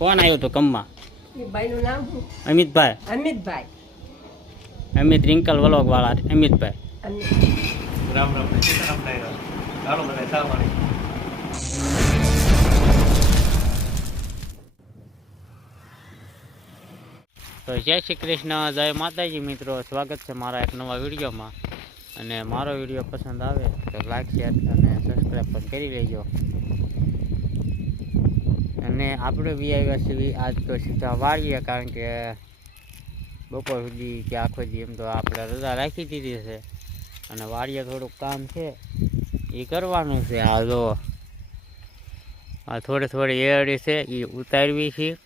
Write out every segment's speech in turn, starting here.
કોણ આવ્યો તો કમમાં? ભાઈનું નામ અમિતભાઈ. અમિતભાઈ. અમિત રિંકલ વલોગ વાળા અમિતભાઈ રામ રામ સીતારામ ડાયરા ચાલો બધા ચા તો જય શ્રી કૃષ્ણ જય માતાજી મિત્રો. સ્વાગત છે મારા એક નવા વિડીયોમાં. અને મારો વીડિયો પસંદ આવે તો લાઈક શેર અને સબસ્ક્રાઈબ પણ કરી લેજો. અને આપણે બી આવ્યા છીએ આજ તો સીધા વાળીએ કારણ કે બપોર સુધી કે આખો દી એમ તો આપણે રજા રાખી દીધી છે. અને વાડીએ થોડુંક કામ છે એ કરવાનું છે. આ જો આ થોડી થોડી એરડી છે એ ઉતારવી છે.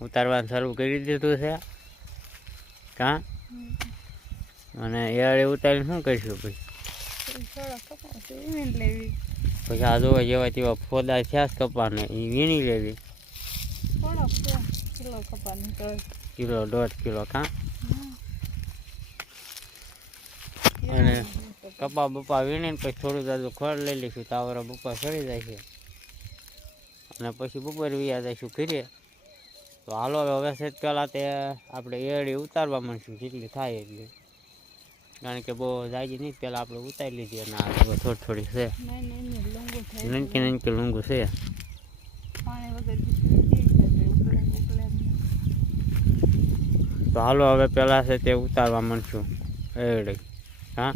ઉતારવાનું શરૂ કરી દીધું છે. કાં? અને એરડી ઉતારીને શું કરીશું પછી પછી આ જોવા જેવા તેવા ફોદા થયા કપાને એ વીણી લેવી. કિલો દોઢ. કિલો કાં? અને કપા બપા વીણીને પછી થોડું દાદુ ખોળ લઈ લઈશું તાવરા બપા સડી જાય છે. અને પછી બપોર વિયા જઈશું ઘરે. તો હાલો હવે હવે સેજ પહેલાં તે આપણે એડી ઉતારવા માંડશું જેટલી થાય એટલી. કારણ કે બહુ જાજી નહીં પહેલાં આપણે ઉતારી લીધી અને આ થોડી થોડી છે. નનકી નનકી લૂંગું છે. તો હાલો હવે પહેલાં છે તે ઉતારવા માંડશું એડી હા?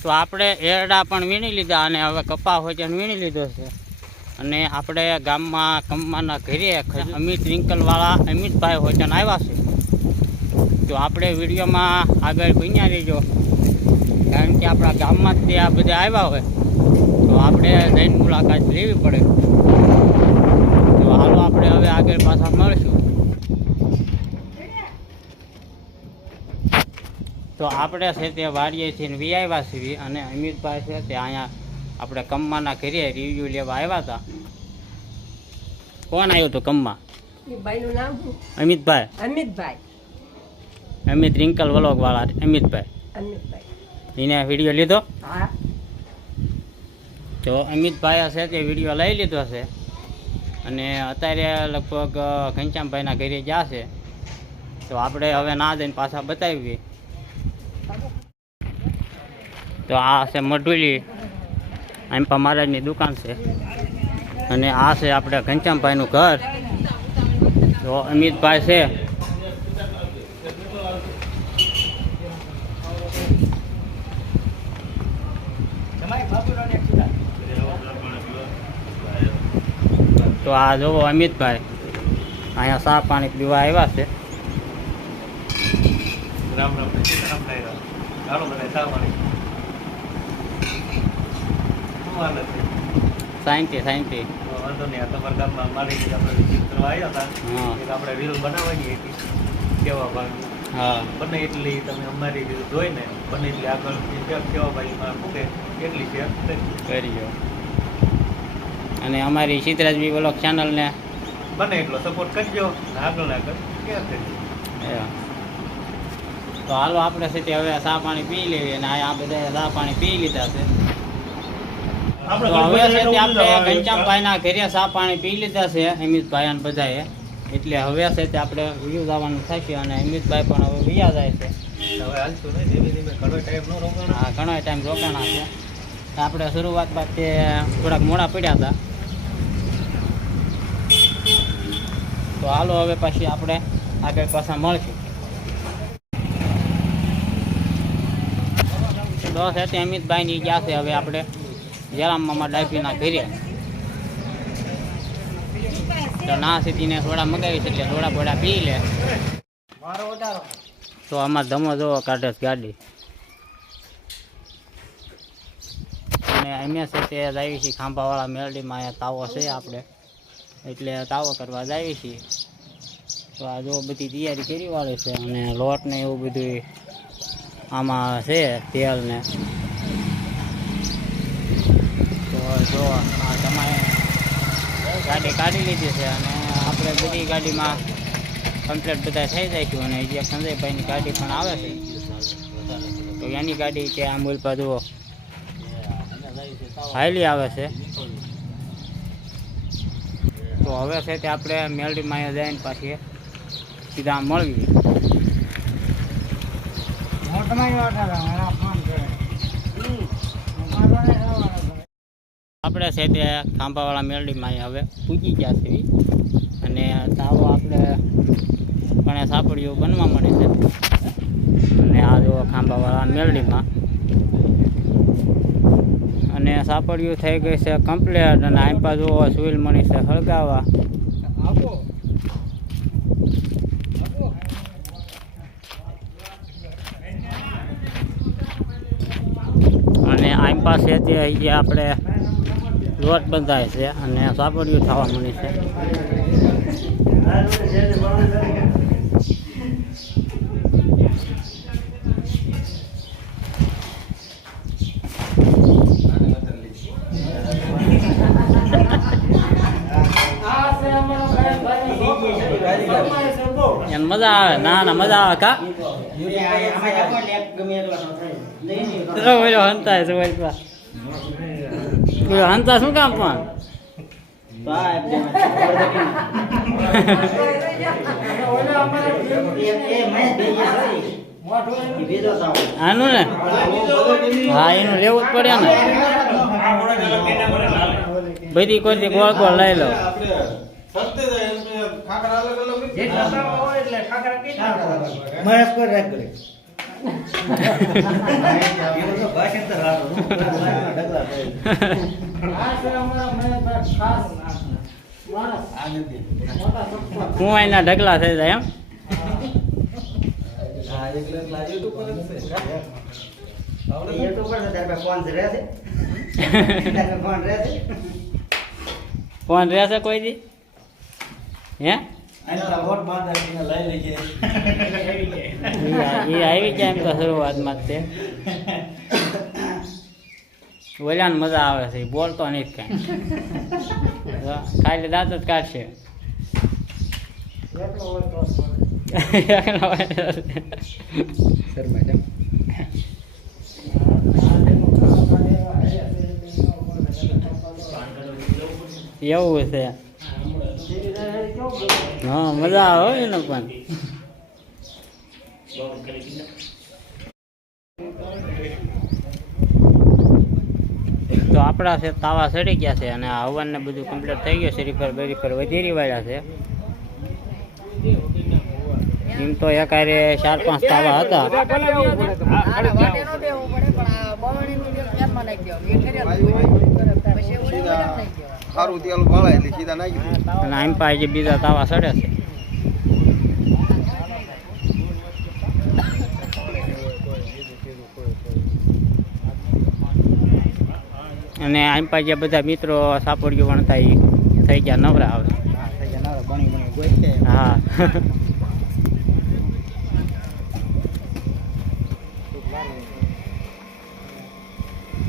તો આપણે એરડા પણ વીણી લીધા અને હવે કપા હોય ત્યાં વીણી લીધો છે. અને આપણે ગામમાં કમવાના ઘરે અમિત રિંકલવાળા અમિતભાઈ હોય ત્યાં આવ્યા છે. તો આપણે વિડીયોમાં આગળ બન્યા રહીજો. કારણ કે આપણા ગામમાં તે આ બધા આવ્યા હોય. તો આપણે જઈને મુલાકાત લેવી પડે. તો હાલો આપણે હવે આગળ પાછા મળશું. તો આપણે છે તે વાડીએ છીએ વી આવ્યા છીએ અને અમિતભાઈ છે તે અહીંયા આપણે કમ્માના ઘરે રિવ્યુ લેવા આવ્યા હતા. કોણ આવ્યું હતું કમ્મા? અમિતભાઈ. અમિતભાઈ. અમિત રિંકલ વલોગ વાળા અમિતભાઈ. એને વીડિયો લીધો? તો અમિતભાઈ હશે તે વીડિયો લઈ લીધો છે. અને અત્યારે લગભગ ઘનશ્યામભાઈના ઘરે છે. તો આપણે હવે ના જઈને પાછા બતાવીએ. તો આ છે મઢુલી આંપા મહારાજની દુકાન છે. અને આ છે આપણે ઘનશ્યામભાઈનું ઘર. તો અમિતભાઈ છે તો આ જોવો અમિતભાઈ. અહીંયા ચા પાણી પીવા આવ્યા છે. રામ રામ શાંતિ શાંતિ વાંધો નહીં તમારા ગામમાં મારી આપણે વિઝિટ કરવા આવ્યા હતા. આપણે રીલ બનાવવાની હતી. કેવા ભાગ હા. બને એટલી તમે અમારી રીલ જોઈને બને એટલી આગળ કેવા ભાઈમાં શું કે એટલી શેર કરીજો અને અમારી સિદ્ધરાજબી બ્લોગ ચેનલને બને એટલો સપોર્ટ કરજો. આગળ આગળ. તો હાલો આપણે છે હવે ચા પાણી પી લેવી અને આ બધા ચા પાણી પી લીધા છે. તો હવે છે આપણે ઘનશ્યામભાઈના ઘરે ચા પાણી પી લીધા છે અમિતભાઈ અને બધાએ. એટલે હવે છે તે આપણે વ્યૂ આવવાનું થશે અને અમિતભાઈ પણ હવે વિયા જાય છે. હવે હાલશું નહીં ધીમે ધીમે ઘણો ટાઈમ રોકાણ. હા ઘણો ટાઈમ રોકાણા છે. આપણે શરૂઆતમાં તે થોડાક મોડા પડ્યા હતા. તો હાલો હવે પછી આપણે આગળ પાછા મળશું. દસ હતી અમિતભાઈની ગયા છે હવે આપણે જયરામ મામા ડાયફીના ઘરે. તો ના સીધીને થોડા મગાવી છે એટલે થોડા બોડા પી લે. તો આમાં ધમો જોવો કાઢે છે ગાડી. અને અહીંયા છે તે આવી છીએ ખાંભાવાળા મેરડીમાં અહીંયા તાવો છે આપણે. એટલે તાવો કરવા જાય છીએ. તો આ જો બધી તૈયારી કરી વાળી છે અને લોટ ને એવું બધું આમાં છે તેલ ને. તો જો આ તમારે ગાડી કાઢી લીધી છે અને આપણે બધી ગાડીમાં કમ્પ્લેટ બધા થઈ જાય છે અને જે સંજયભાઈની ગાડી પણ આવે છે. તો એની ગાડી કે આમ બોલ જુઓ. હાઈલી આવે છે. તો હવે છે તે આપણે મેલડીમાં જઈને પાછી સીધા મળવી. આપણે છે તે ખાંભાવાળા મેલડીમાં હવે પૂજી ગયા છે અને તાવો આપણે પણ સાપડીઓ બનવા મળે છે. અને આ જો ખાંભાવાળા મેલડીમાં. અને સાપડિયું થઈ ગઈ છે કમ્પ્લેટ અને આમ જોવા સુવિલ મળી છે હળગાવા. અને આમ પાસે તે જે આપણે લોટ બંધાય છે અને સાપડિયું થવા મળી છે. એને મજા આવે, ના ના, મજા આવે કા? હંતા છે હંતા શું કામ પણ? આનું ને? હા, એનું લેવું જ પડે ને. બધી કોઈ ગોળ ગોળ લઈ લો. હું એના ઢગલા થઈ જાય એમ. ફોન રહેશે કોઈ દી? હે? આવી જાય એમ તો શરૂઆતમાં જ તે. બોલ્યાને મજા આવે છે બોલતો નહીં કાંઈ. ખાલી દાંત જ કાઢશે. એવું છે. હા, મજા આવે એને પણ તો આપણા છે, તાવા સડી ગયા છે અને હવન ને બધું કમ્પ્લીટ થઈ ગયું છે બરીફર વધેરી વાળા છે. એમ તો એકારે ચાર, પાંચ તાવા હતા. સારું તેલ વાળા એટલે સીધા નાખી દીધું. અને આમ પાસે જે બીજા તાવા સડે છે. અને આમ પાસે જે બધા મિત્રો સાપોડીઓ વણતા એ થઈ ગયા નવરા આવે હા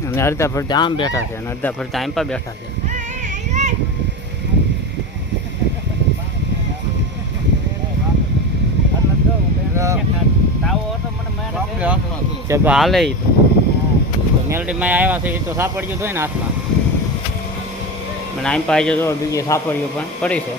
અને અડધા ફરતા આમ બેઠા છે અને અડધા ફરતા આમ પણ બેઠા છે. છે, તો હાલે ઈ તો. મેલડીમાં આવ્યા છે એ તો સાપડ્યું હોય ને હાથમાં. પણ આમ પાસે જો બીજી સાપડીઓ પણ પડી છે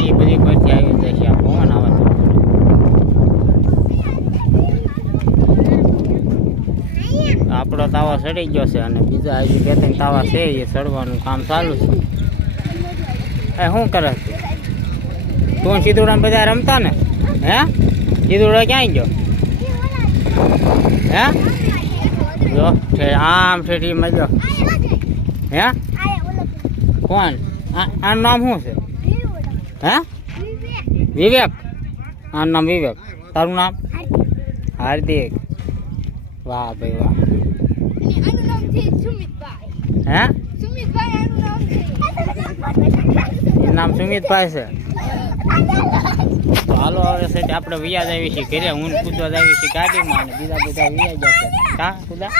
એ બધી પરથી આવી જાય છે આ પવન આવે તો આપણો તાવો સડી ગયો છે અને બીજા હજી બે ત્રણ તાવા છે એ સડવાનું કામ ચાલુ છે. એ શું કરે? તું સીધુડા બધા રમતા ને? હે? સીધુડા ક્યાંય ગયો? હે? જો આમ ઠેઠી મજો હે? કોણ? આનું નામ શું છે? હે? વિવેક. આનું નામ વિવેક. તારું નામ? હાર્દિક. વાહ ભાઈ વાહ. આનું નામ છે સુમિતભાઈ હે? સુમિતભાઈ આનું નામ છે નામ સુમિતભાઈ છે. તો હાલો હવે છે આપણે વિયાજ આવી છીએ ઘરે. હું કૂદવા જ આવી છીએ ગાડીમાં અને બીજા બધા વિયાજ જશે કા કૂદા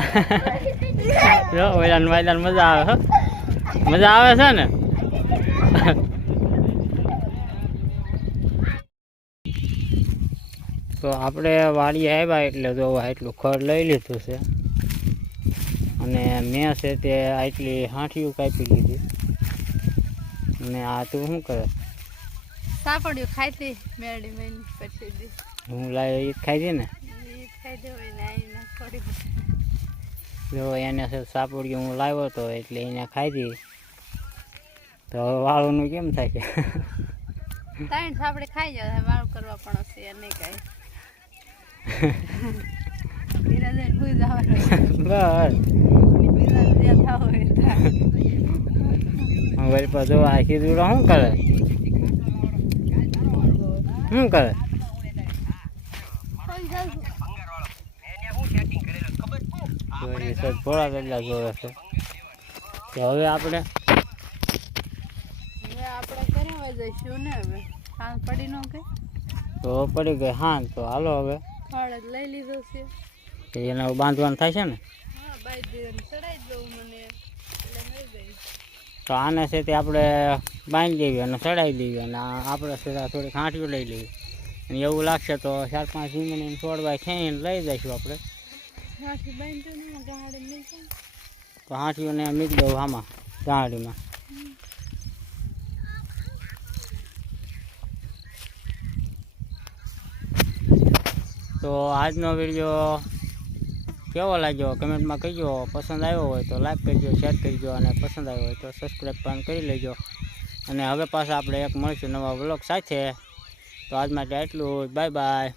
જો ઓલા વાયદાન મજા આવે હો. મજા આવે છે ને? તો આપણે વાડી આવ્યા એટલે જો આટલું ખડ લઈ લીધું છે. અને મેં છે તે આટલી હાંઠિયું કાપી લીધી. અને આ તું શું કરે? સાપડ્યું મહિને પછી હું લાવી ખાઈ દે ને? જો એને છે હું લાવ્યો હતો એટલે એને ખાઈ દી. તો હવે કેમ થાય છે ત્રણ સાપડે ખાઈ જાય વાળું કરવા પણ હશે નહીં કાંઈ બસ બીજા જે થાવ હોય એ થાય. હવે પછી જો આ ખીજુડો શું કરે શું કરે થોડા પહેલા જોવે છે તો હવે આપણે તો પડી ગઈ હા તો હાલો હવે ફળ લઈ લીધો છે. એને બાંધવાનું થાય છે ને? હા બાઈ દીધે ચડાઈ દઉં મને એટલે લઈ જઈશ તો આને છે તે આપણે બાંધી દેવી અને ચડાવી દેવી અને આપણે સીધા થોડીક હાંઠીઓ લઈ લેવી. અને એવું લાગશે તો ચાર પાંચ વીંગણી છોડવા ખેંચીને લઈ જઈશું આપણે. તો હાંઠીઓને મીક દઉં આમાં ગાડીમાં તો આજનો વીડિયો કેવો લાગ્યો? કમેન્ટમાં કહીજો. પસંદ આવ્યો હોય તો લાઈક કરજો શેર કરજો અને પસંદ આવ્યો હોય તો સબસ્ક્રાઈબ પણ કરી લેજો. અને હવે પાછા આપણે એક મળીશું નવા બ્લોગ સાથે. તો આજ માટે આટલું બાય બાય